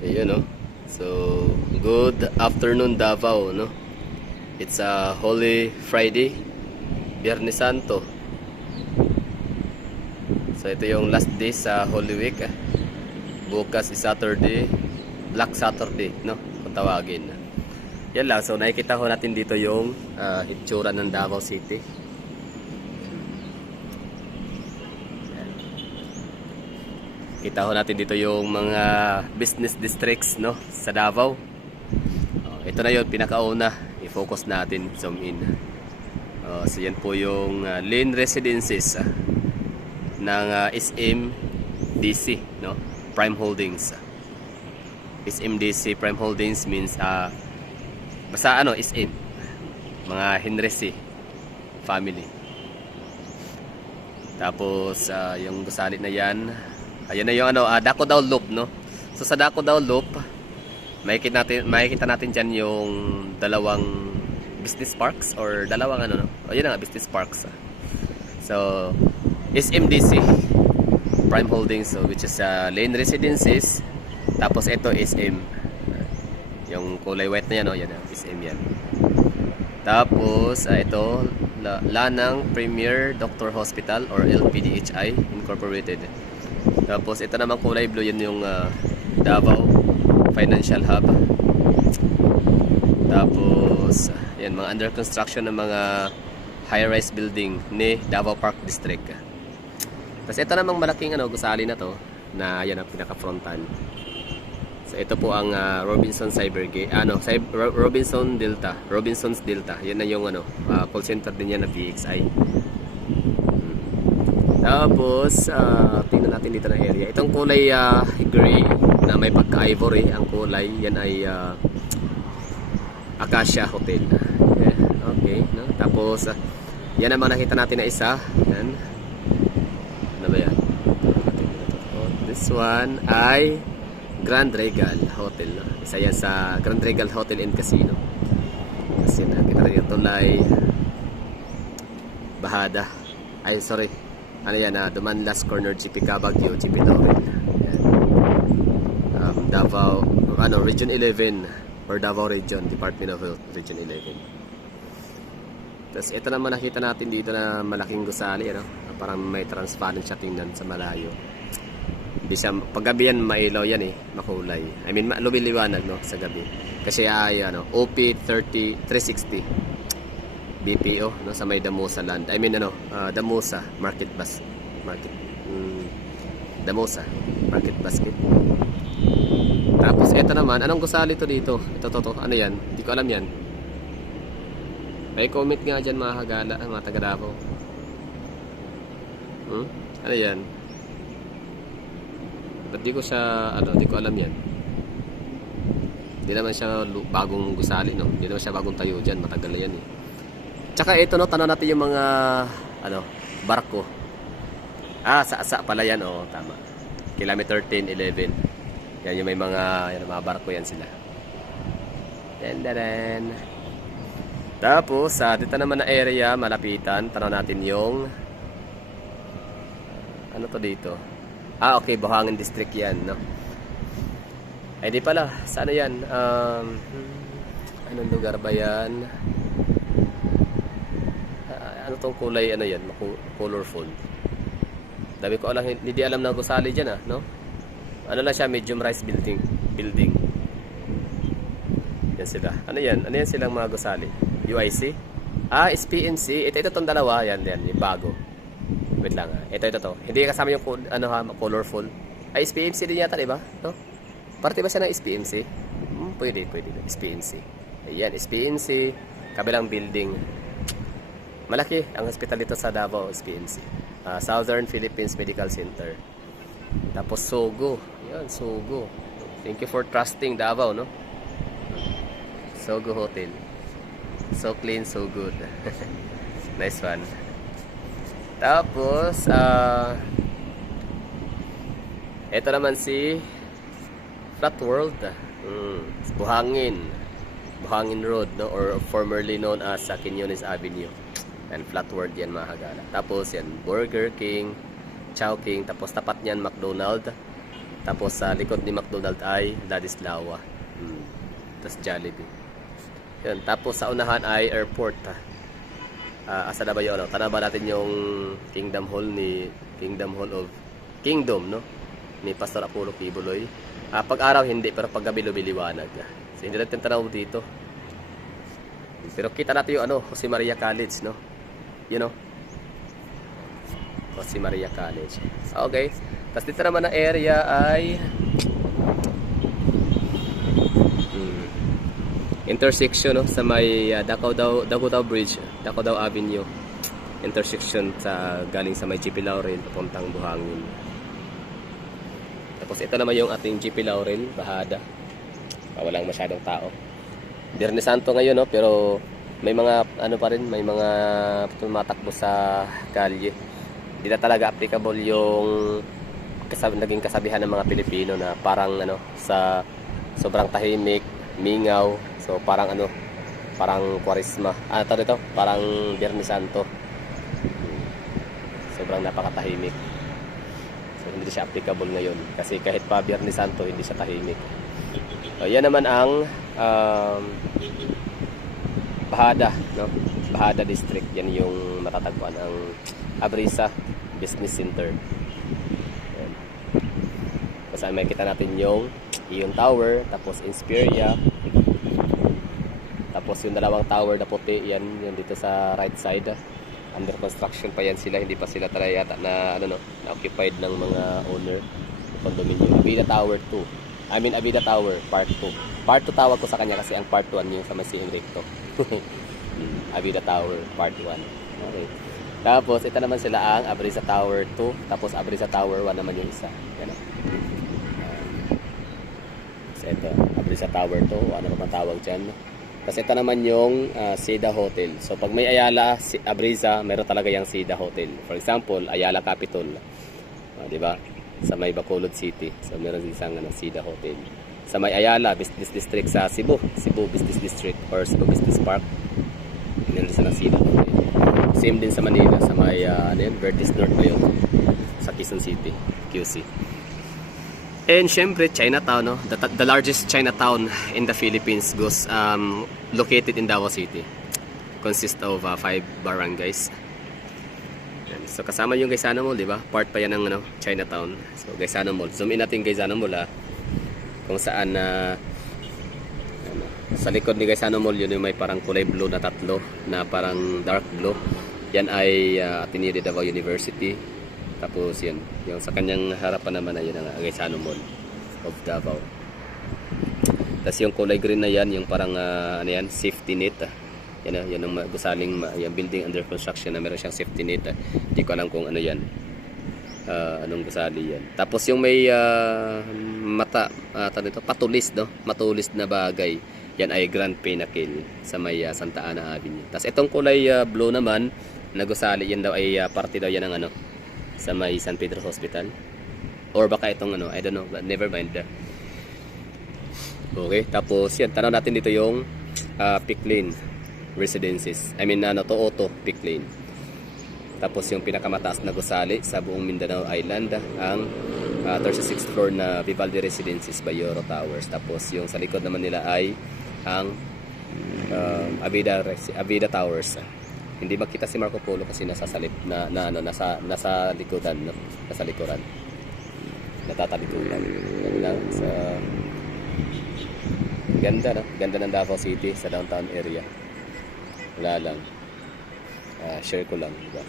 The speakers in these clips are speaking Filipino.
Ayun, no? So, good afternoon, Davao, no? It's a Holy Friday, Biyernes Santo. So, ito yung last day sa Holy Week. Bukas is Saturday, Black Saturday, no? Kung tawagin. Yan lang. So, nakikita ko natin dito yung itsura ng Davao City. Kita ko natin dito yung mga business districts, no, sa Davao. Ito na yun, pinakauna. I-focus natin, zoom in. So yan po yung Lane Residences ng SMDC, no, Prime Holdings. SMDC Prime Holdings means basta ano, SM, mga Henresi family. Tapos yung gusali na yan, ayan na yung ano, Dako Daw Loop, no. So sa Dako Daw Loop, makikita natin diyan yung dalawang business parks or dalawang ano, no. Ayun na nga, business parks. So SMDC Prime Holdings, so which is Lane Residences. Tapos ito SM. Yung kulay white na yan, no, yan, SM yan. Tapos ito Lanang Premier Doctor Hospital or LPDHI Incorporated. Tapos ito naman kulay blue, yun yung Davao Financial Hub. Tapos yan, mga under construction ng mga high-rise building ni Davao Park District. Tapos ito namang malaking ano, gusali na to, na yan ang pinaka-frontan. So ito po ang Robinson Cybergate, Robinson's Delta. Yan na yung ano, call center din yan na PXI. Tapos tingnan natin dito na area. Itong kulay gray na may pagka-ivory ang kulay, yan ay Acacia Hotel. Okay, no? Tapos yan naman nakita natin na isa. Yan. Ano ba yan? This one ay Grand Regal Hotel, no? Isa yan sa Grand Regal Hotel and Casino. Kasi nakita rin yung tulay Bahada. Ay, sorry. Ano yan, Dumanlas Corner, GP Cabagyo, GP Dorel. Davao, Region 11 or Davao Region, Department of Health, Region 11. Tapos ito naman nakita natin dito na malaking gusali, ano? Parang may transparent siya tingnan sa malayo. Paggabi yan, mailaw yan eh, makulay. I mean, lumiliwanag, no, sa gabi. Kasi ay OP 360 BPO, no, sa may Damosa land. I mean Damosa Market Damosa Market Basket. Tapos ito naman, anong gusali to dito? Ito, ano yan? Hindi ko alam yan. May comment nga dyan mga kagala, mga taga Davao. Ano yan? Ba't di ko siya, di ko alam yan. Hindi naman siya bagong gusali, no? Hindi naman siya bagong tayo dyan, matagal na yan eh. Tsaka ito, no, tanong natin yung mga, barko. Sa pala yan, tama. Kilometer 10, 11. Yan yung may mga barko yan sila. Then. Tapos, dito naman na area, malapitan, tanong natin yung, ano to dito? Okay, Buhangin District yan, no? Ay, di pala. Sana yan? Anong lugar ba yan? Ano tong kulay, ano yan? Colorful. Dami ko alam, hindi alam na gusali dyan, no? Ano lang siya, medium rise building. Yan sila. Ano yan? Ano yan silang mga gusali? UIC? SPNC. Ito tong dalawa. Yan, yung bago. Wait lang, ito to. Hindi kasama yung colorful. Ay, SPMC din yata, diba? No? Parte ba siya ng SPMC? Pwede. SPMC. Ayan, SPMC. Kabilang building. Malaki ang hospital dito sa Davao, SPMC. Southern Philippines Medical Center. Tapos Sogo. Ayan, Sogo. Thank you for trusting Davao, no? Sogo Hotel. So clean, so good. Nice one. Tapos, ito naman si Flat World. Buhangin Road, no? Or formerly known as Quinones Avenue. And Flat World yan mga kagala. Tapos yan, Burger King, Chowking. Tapos tapat niyan, McDonald's. Tapos sa likod ni McDonald ay Ladislao. Tapos Jollibee. Yun. Tapos sa unahan ay airport. Asa na ba yun? Tana ba natin yung Kingdom Hall of Kingdom, no? Ni Pastor Apollo Kibuloy. Pag araw hindi, pero pag gabi lumiliwanag. So hindi natin tanaw dito. Pero kita natin yung Jose Maria College, no? You know? Jose Maria College. Okay. Tapos dito naman na area ay intersection, no, sa may Dakota Bridge, Dakota Avenue. Intersection sa galing sa may GP Laurel papuntang Buhangin. Tapos ito naman yung ating GP Laurel, Bahada. Walang masyadong tao. Biyernes Santo ngayon, no, pero may mga pa rin, may mga tumatakbo sa kalye. Hindi na talaga applicable yung naging kasabihan ng mga Pilipino na parang sa sobrang tahimik, mingaw. So parang parang Kwaresma. Ito parang Biyernes Santo. Sobrang napakatahimik. So hindi siya applicable ngayon kasi kahit pa Biyernes Santo hindi siya tahimik. So yan naman ang Bahada, no? Bahada District. Yan yung matatagpuan ng Abrisa Business Center. Yan. Kasi may kita natin yung Ion Tower, tapos Inspiria. Tapos yung dalawang tower na puti, yan dito sa right side. Under construction pa yan sila, hindi pa sila talaga yata na occupied ng mga owner ng condominium. Avida Tower 2. Avida Tower Part 2. Part 2 tawag ko sa kanya kasi ang Part 1 yung sa may Enrico. Avida Tower Part 1. Okay. Tapos ito naman sila ang Abrisa Tower 2, tapos Abrisa Tower 1 naman yung isa. Yan. So ito, Abrisa Tower 2, ano pa tawag dyan. Kasi ito naman yung Seda Hotel. So pag may Ayala, Abrisa, meron talaga yung Seda Hotel. For example, Ayala Capitol. Di ba? Sa may Bacolod City. So meron isang Seda Hotel. Sa may Ayala Business District sa Cebu Business District or Cebu Business Park. Meron din sa Seda Hotel. Same din sa Manila, sa may Vertis North ba yun? Sa Quezon City, QC. And syempre, Chinatown, no? The largest Chinatown in the Philippines goes located in Davao City. Consists of 5 barangays. So kasama yung Gaisano Mall, di ba? Part pa yan ng Chinatown. So Gaisano Mall. Zoom in natin Gaisano Mall, kung saan sa likod ni Gaisano Mall yun yung may parang kulay blue na tatlo na parang dark blue. Yan ay Ateneo de Davao University. Tapos yun, yung sa kanyang harapan naman ay yun ang Gaisano Mall of Davao. Tapos yung kulay green na yan, yung parang safety net. Yan ang gusaling yung building under construction na meron siyang safety net. Hindi ko alam kung ano yan. Anong gusali yan. Tapos yung may patulis, no? Matulis na bagay. Yan ay Grand Pinnacle sa may Santa Ana Avenue. Tapos itong kulay blue naman na gusali, yan daw ay parte daw yan ng sa may San Pedro Hospital. Or baka itong I don't know, but never mind. Okay, tapos yan, tanaw natin dito yung Peak Lane Residences. Tooto Peak Lane. Tapos yung pinakamataas na gusali sa buong Mindanao Island, ang 36th floor na Vivaldi Residences Bayoro Towers. Tapos yung sa likod naman nila ay ang Avida Towers. Hindi makita si Marco Polo kasi nasa likodan, no? Nasa likuran. Natatalikuran. Ganda, no? Ganda ng Davao City sa downtown area. Wala lang. Share ko lang, diba?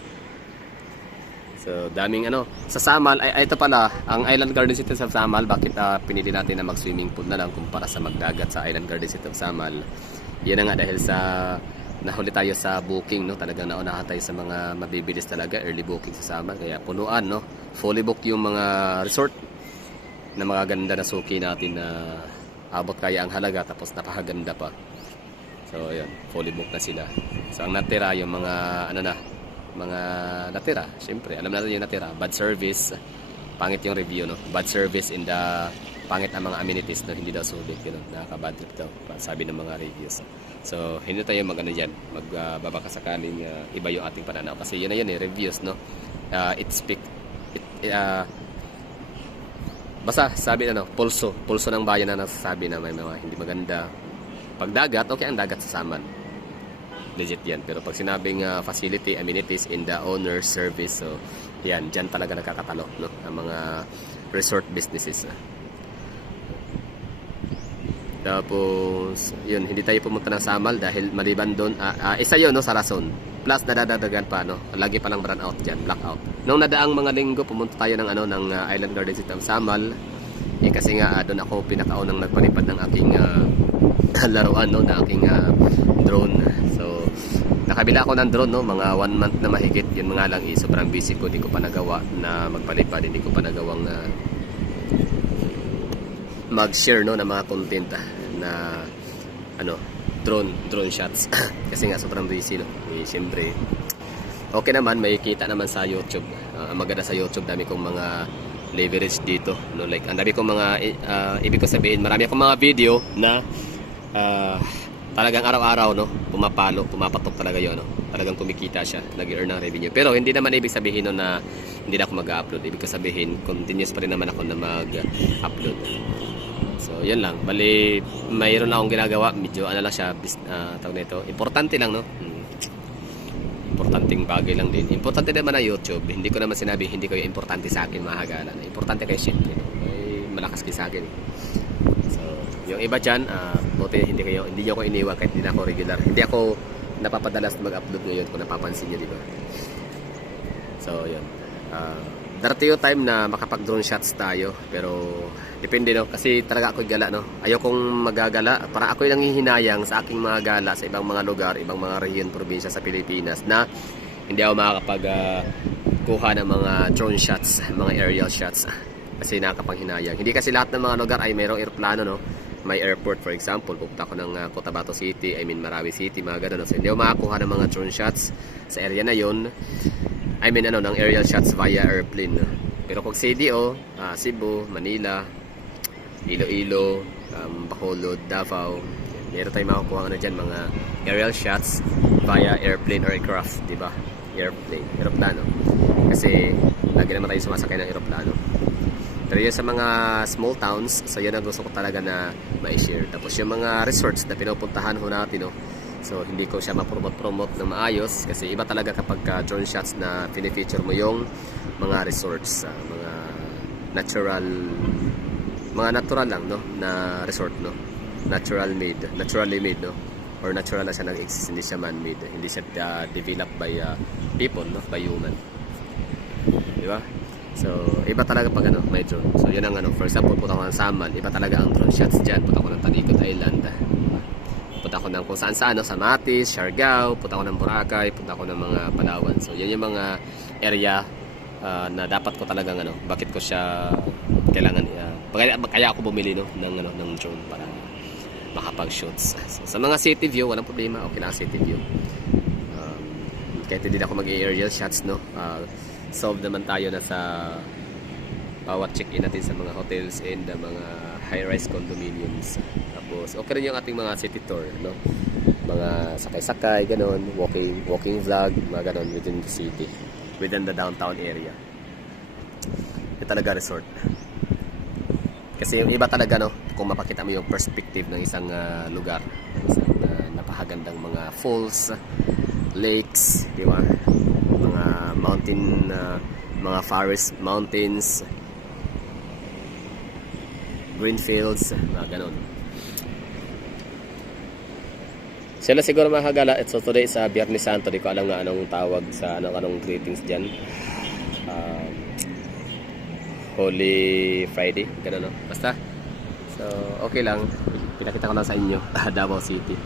So, daming sa Samal, ay ito pala, ang Island Garden City sa Samal, bakit pinili natin na mag-swimming pool na lang kumpara sa magdagat sa Island Garden City of Samal? Yan na nga dahil sa nahuli tayo sa booking, no? Talagang naunahan tayo sa mga mabibilis talaga, early booking sa Samal, kaya punuan, no? Fully booked yung mga resort na mga ganda na suki natin na abot kaya ang halaga, tapos napakaganda pa. So, yun, fully booked na sila. So, ang natira, yung mga mga natira, syempre alam natin yung natira, bad service, pangit yung review, no? Bad service in the pangit ang mga amenities, no? Hindi daw sulit, gano'n, nakaka-bad trip daw, sabi ng mga reviews. So hindi tayo magbabaka sakaling iba yung ating pananaw kasi yun na yun reviews, no? Basta sabi na pulso ng bayan na nasasabi na may mga hindi maganda. Pag dagat, okay ang dagat sa Samal. Legit yan. Pero pag sinabing facility, amenities in the owner's service, so yan, dyan talaga nakakatalo, no? Ang mga resort businesses. Tapos, yun, hindi tayo pumunta ng Samal dahil maliban doon, isa yun, no, sa rason. Plus, nadadagdagan pa, no? Lagi pa lang brownout dyan, blackout. Nung nadaang mga linggo, pumunta tayo ng, ng Island Garden City ng Samal. Kasi nga, doon ako pinakaunang nagpalipad ng aking laruan, no, na aking drone. So, nakabila ako ng drone, no, mga 1 month na mahigit. Yun nga lang, sobrang busy ko, hindi ko pa nagawa na magpalipad, hindi ko pa nagawang mag-share, no, ng mga content na drone shots. Kasi nga sobrang busy, no. Siyempre okay naman, may kita naman sa YouTube. Ang maganda sa YouTube, dami kong mga leverage dito, no, like ang dami kong mga ibig ko sabihin, marami akong mga video na talagang araw-araw, no, pumapatok talaga yun, no. Talagang kumikita siya, nag-earn ng revenue. Pero hindi naman ibig sabihin, no, na hindi na ako mag-upload. Ibig ko sabihin, continuous pa rin naman ako na mag-upload. So, yan lang. Bali, mayroon na akong ginagawa. Medyo, lang siya, tawag nito. Importante lang, no? Importanteng bagay lang din. Importante naman na YouTube. Hindi ko naman sinabi, hindi kayo importante sa akin, mga hagalan. Importante kayo, syempre, no? Ay, malakas kayo sa akin, eh. So, yung iba dyan, buti hindi nyo ako iniwan kahit hindi na ako regular. Hindi ako napapadalas na mag-upload ngayon kung napapansin nyo, di ba? So, yun. Darating yung time na makapag-drone shots tayo, pero depende, no, kasi talaga ako'y gala, no. Ayokong magagala, para ako'y nanghihinayang sa aking mga gala sa ibang mga lugar, ibang mga rehiyon, probinsya sa Pilipinas na hindi ako makakapag kuha ng mga drone shots, mga aerial shots, kasi nakakapanghinayang. Hindi kasi lahat ng mga lugar ay mayroong aeroplano, no. May airport, for example, pupunta ako ng Cotabato City, Marawi City, mga ganun, no? So hindi ako makakuha ng mga drone shots sa area na yun. Ng aerial shots via airplane. Pero kung CDO, Cebu, Manila, Iloilo, Bacolod, Davao, meron tayong makukuha dyan mga aerial shots via airplane or aircraft, di ba? Aeroplano. Kasi lagi naman tayo sumasakay ng aeroplano. Pero yun sa mga small towns, so yun ang gusto ko talaga na ma-share. Tapos yung mga resorts na pinupuntahan ho natin, no? So, hindi ko siya ma-promote na maayos kasi iba talaga kapag drone shots na pinifeature mo yung mga resorts, mga natural lang, no, na resort, no, naturally made, no, or natural na siya nag-exist, hindi siya man-made, hindi siya developed by people, no, by human, di ba? So, iba talaga pag may drone. So, yun ang for example, punta ko ng Samal, iba talaga ang drone shots dyan. Punta ko ng Talikod Island, punta ko ng kung saan-saan, no? Sa Matis, Siargao, punta ko ng Boracay, punta ko ng mga Palawan. So, yan yung mga area na dapat ko talagang bakit ko siya kailangan kaya ako bumili, no, ng drone para makapag-shoots. So, sa mga city view, walang problema, okay lang city view. Kahit hindi ako mag-aerial shots, no. Solve naman tayo na sa bawat check-in natin sa mga hotels and mga high-rise condominiums. Tapos okay rin yung ating mga city tour, no, mga sakay-sakay, ganon, walking vlog, mga ganon within the city, within the downtown area. Ito talaga resort. Kasi yung iba talaga, no, kung mapakita mo yung perspective ng isang lugar, isang napakagandang mga falls, lakes, di ba, mga mountain, mga forest mountains, green fields, mga ganon. Sila siguro mga hagala. So today sa Biyernes Santo, di ko alam nga anong tawag sa anong greetings dyan. Holy Friday, gano'n, no? Basta, so okay lang, pinakita ko lang sa inyo Davao City.